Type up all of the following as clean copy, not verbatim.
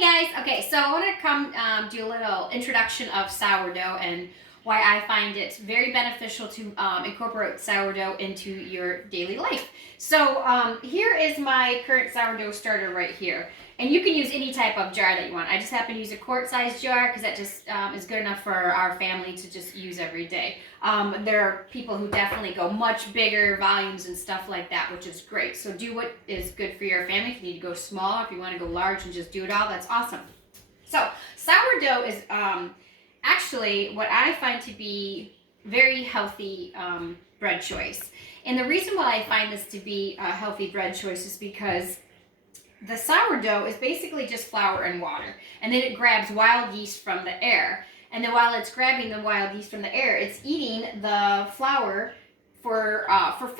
Hey guys, okay, so I want to come do a little introduction of sourdough and why I find it very beneficial to incorporate sourdough into your daily life. So here is my current sourdough starter right here. And you can use any type of jar that you want. I just happen to use a quart-sized jar because that just is good enough for our family to just use every day. There are people who definitely go much bigger volumes and stuff like that, which is great. So do what is good for your family. If you need to go small, if you want to go large and just do it all, that's awesome. So sourdough is actually what I find to be very healthy bread choice. And the reason why I find this to be a healthy bread choice is because the sourdough is basically just flour and water, and then it grabs wild yeast from the air. And then while it's grabbing the wild yeast from the air, it's eating the flour for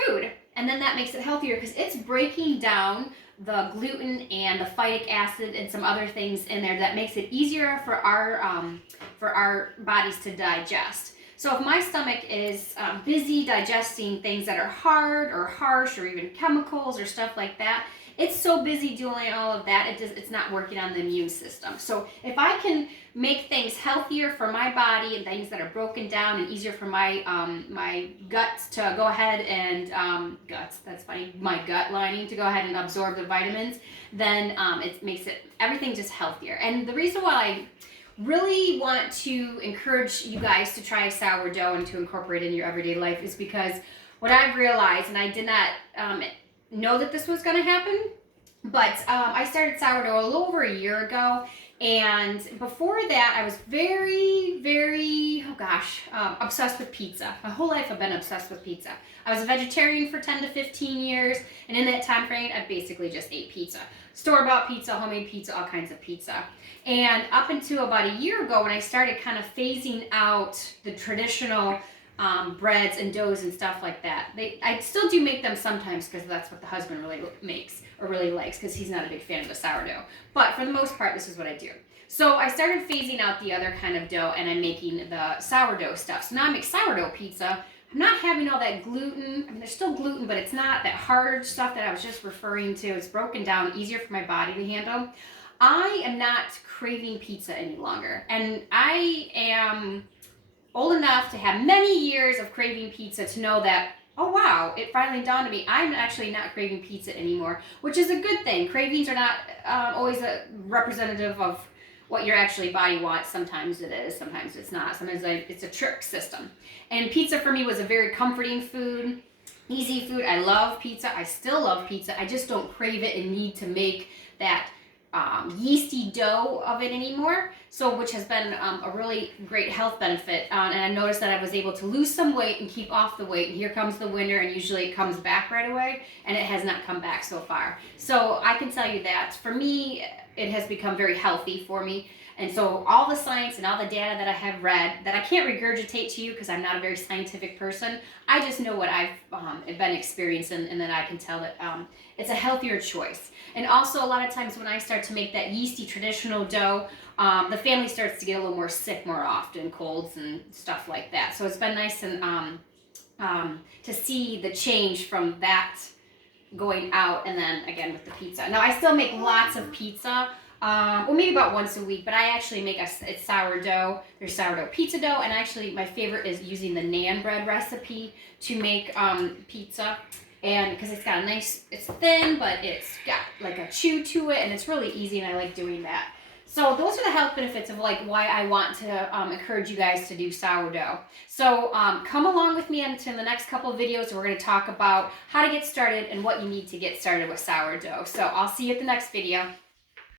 food, and then that makes it healthier because it's breaking down the gluten and the phytic acid and some other things in there that makes it easier for our bodies to digest. So if my stomach is busy digesting things that are hard or harsh or even chemicals or stuff like that, it's so busy doing all of that, it's not working on the immune system. So if I can make things healthier for my body and things that are broken down and easier for my my guts to go ahead and my gut lining to go ahead and absorb the vitamins, then it makes everything just healthier. And the reason why I really want to encourage you guys to try sourdough and to incorporate it in your everyday life is because what I've realized, and I did not know that this was going to happen, but I started sourdough a little over a year ago, and before that I was very obsessed with pizza. My whole life I've been obsessed with pizza. I was a vegetarian for 10 to 15 years, and in that time frame I basically just ate pizza. Store-bought pizza, homemade pizza, all kinds of pizza. And up until about a year ago when I started kind of phasing out the traditional breads and doughs and stuff like that. I still do make them sometimes because that's what the husband really makes or really likes, because he's not a big fan of the sourdough. But for the most part, this is what I do. So I started phasing out the other kind of dough, and I'm making the sourdough stuff. So now I make sourdough pizza. I'm not having all that gluten. I mean, there's still gluten, but it's not that hard stuff that I was just referring to. It's broken down, easier for my body to handle. I am not craving pizza any longer, and I am old enough to have many years of craving pizza to know that, oh wow, it finally dawned on me, I'm actually not craving pizza anymore, which is a good thing. Cravings are not always a representative of what your actually body wants. Sometimes it is, sometimes it's not. Sometimes it's a trick system. And pizza for me was a very comforting food, easy food. I love pizza. I still love pizza. I just don't crave it and need to make that yeasty dough of it anymore, so which has been a really great health benefit, and I noticed that I was able to lose some weight and keep off the weight, and here comes the winter, and usually it comes back right away, and it has not come back so far. So I can tell you that for me it has become very healthy for me. And so all the science and all the data that I have read, that I can't regurgitate to you because I'm not a very scientific person, I just know what I've been experiencing, and that I can tell that it's a healthier choice. And also a lot of times when I start to make that yeasty traditional dough, the family starts to get a little more sick more often, colds and stuff like that. So it's been nice and to see the change from that going out, and then again with the pizza. Now I still make lots of pizza. Well, maybe about once a week, but I actually make it's sourdough. There's sourdough pizza dough, and actually my favorite is using the naan bread recipe to make pizza, and because it's got it's thin, but it's got like a chew to it, and it's really easy, and I like doing that. So those are the health benefits of like why I want to encourage you guys to do sourdough. So come along with me into the next couple of videos. We're going to talk about how to get started and what you need to get started with sourdough. So I'll see you at the next video.